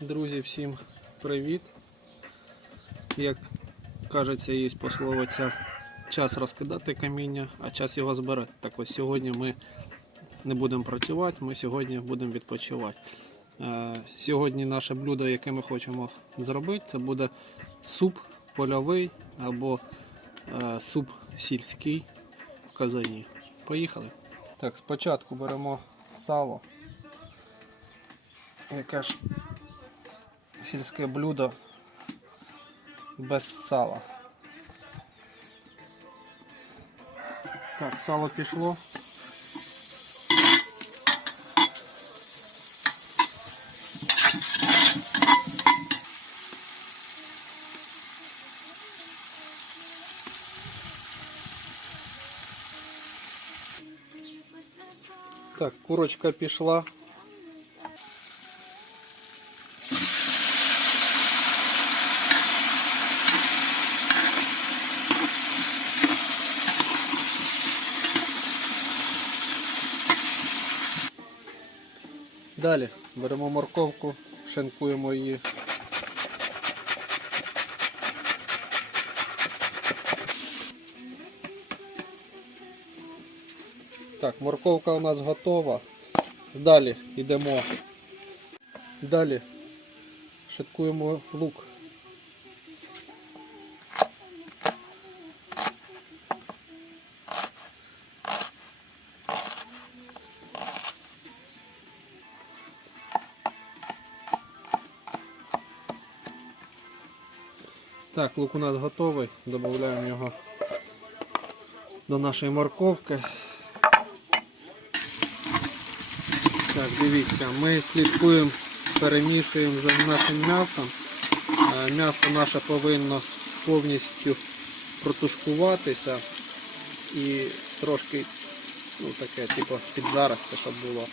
Друзі, всім привіт. Як кажеться, є пословиця час розкидати каміння, а час його збирати. Так ось сьогодні ми не будемо працювати, ми сьогодні будемо відпочивати. Е, Сьогодні наше блюдо, яке ми хочемо зробити, це буде суп польовий або е, суп сільський в казані. Поїхали. Так, спочатку беремо сало. Яке ж сільське блюдо без сала. Так, сало пішло. Так, курочка пішла. Далі беремо морковку, шинкуємо її. Так, морковка у нас готова. Далі йдемо. Далі шинкуємо лук. Так, лук у нас готовий. Додаємо його до нашої морковки. Так, дивіться, ми слідкуємо, перемішуємо за нашим м'ясом. Е, М'ясо наше повинно повністю протушкуватися і трошки ну, таке, типу, підзаросте, щоб було.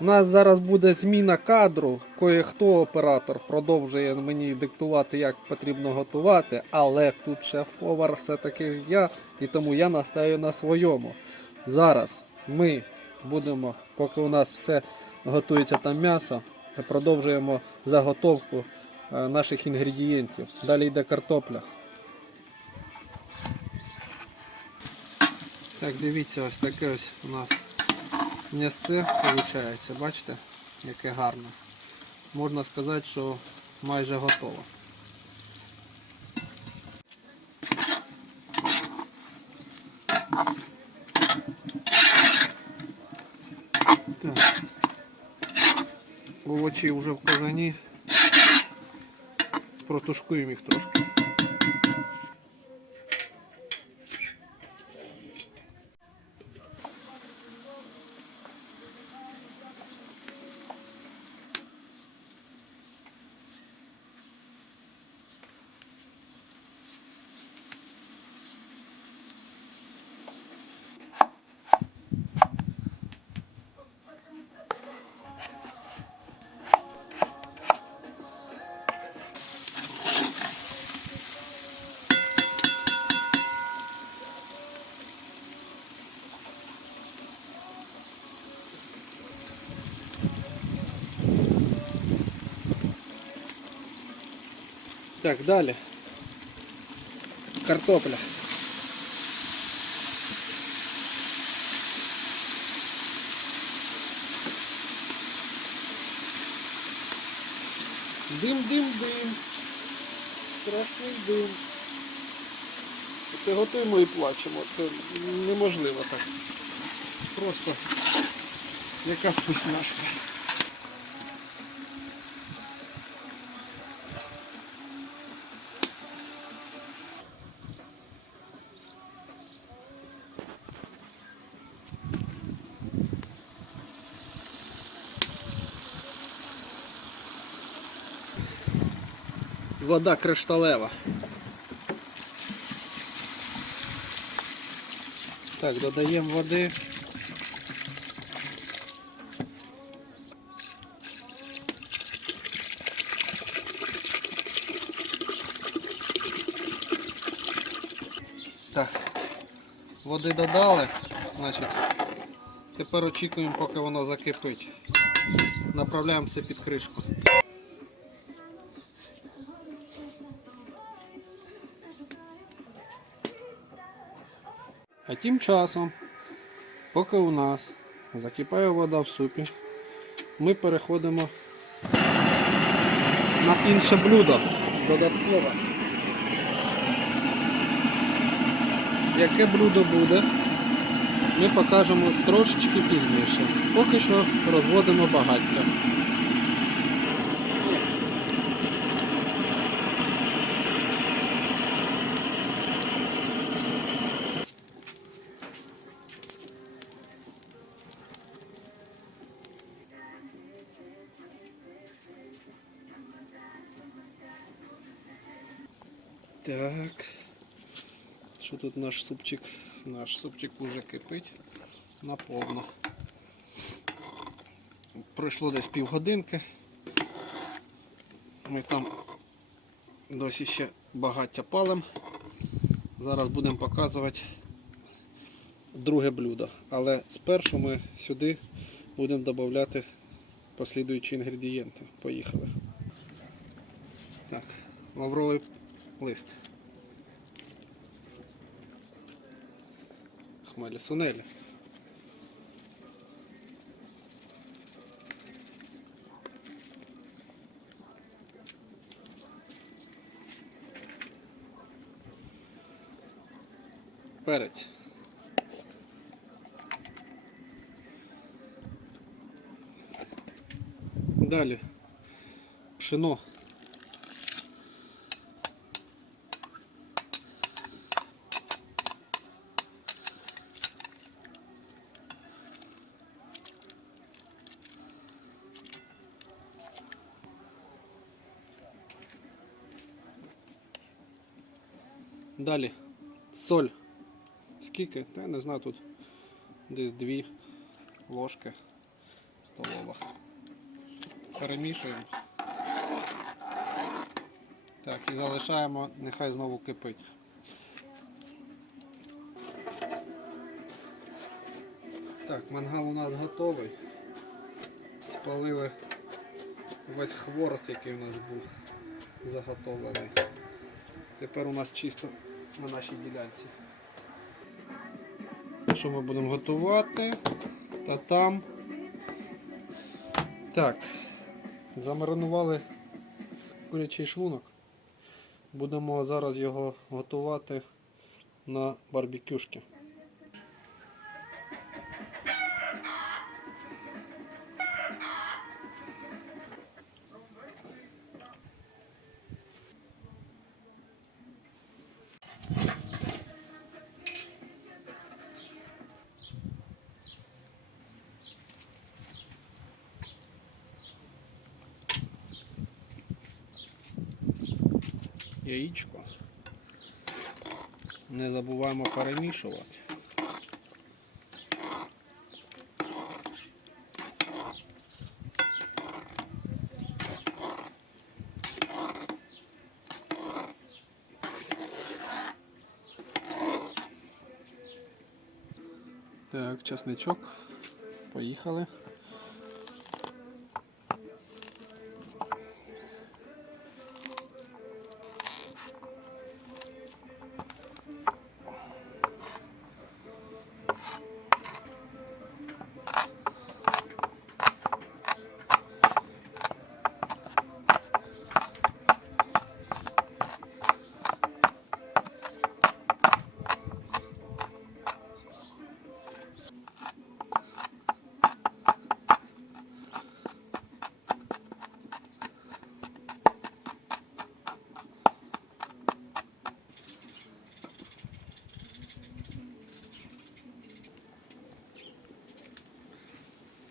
У нас зараз буде зміна кадру. Кое-хто оператор продовжує мені диктувати, як потрібно готувати, але тут шеф-повар все-таки я, і тому я настаю на своєму. Зараз ми будемо, поки у нас все готується там м'ясо, продовжуємо заготовку е, наших інгредієнтів. Далі йде картопля. Так, дивіться, ось таке ось у нас м'ясце виходить, бачите, яке гарне. Можна сказати, що майже готово. Овочі вже в казані. Протушкуємо їх трошки. Так, далі. Картопля. Дим, дим, дим. Страшний дим. Це готуємо і плачемо. Це неможливо так. Просто яка вкусняшка. Вода кришталева. Так, додаємо води. Так, води додали, значить, тепер очікуємо, поки воно закипить. направляємо все під кришку. А тим часом, поки у нас закипає вода в супі, ми переходимо на інше блюдо додаткове. Яке блюдо буде, ми покажемо трошечки пізніше. Поки що розводимо багаття. Що тут наш супчик? Наш супчик уже кипить наповно. Пройшло десь півгодинки. Ми там досі ще багаття палим. Зараз будемо показувати друге блюдо. Але спершу ми сюди будемо додати послідуючі інгредієнти. Поїхали. Так, лавровий лист. Хмелі сунелі. Перець. Далі. Пшено. Далі соль. Скільки? Та я не знаю тут десь дві ложки столових. Перемішуємо. Так, і залишаємо, нехай знову кипить. Так, мангал у нас готовий. Спалили весь хворост, який у нас був заготовлений. Тепер у нас чисто на нашій ділянці. Що ми будемо готувати? Та там. Так, замаринували курячий шлунок. Будемо зараз його готувати на барбекюшки. Яєчко. Не забуваємо перемішувати. Так, чесничок. Поїхали.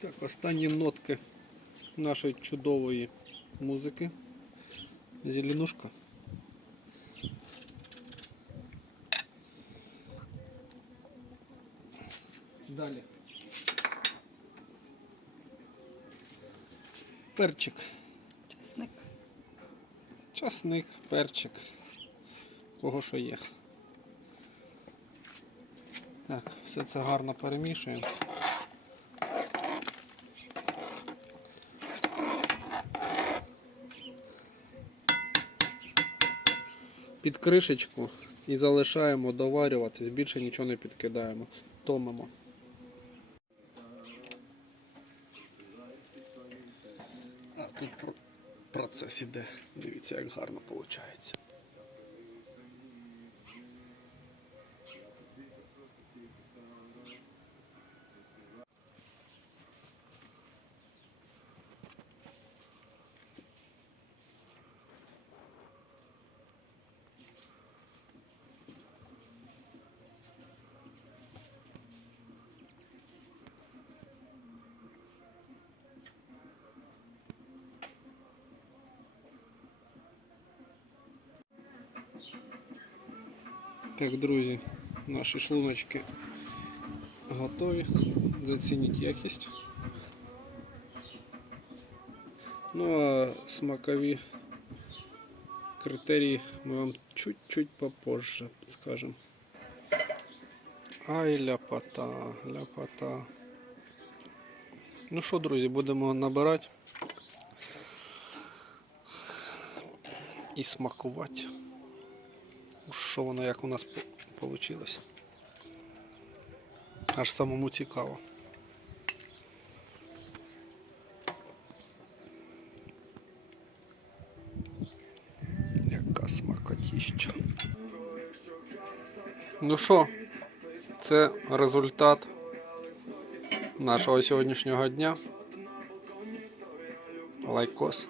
Так, останні нотки нашої чудової музики. Зеленушка. Далі. Перчик. Чесник. Часник, перчик. Кого що є. Так, все це гарно перемішуємо. Під кришечку і залишаємо доварюватись, більше нічого не підкидаємо. Томимо. А тут процес іде. Дивіться, як гарно виходить. Так, друзі, наші шлуночки готові. Зацініть якість. Ну а смакові критерії ми вам чуть-чуть попозже підскажемо. Ай, ляпота, ляпота. Ну що, друзі, будемо набирати і смакувати. Що воно як у нас вийшло. Аж самому цікаво. Яка смакотіща. Ну що, це результат нашого сьогоднішнього дня. Лайкос.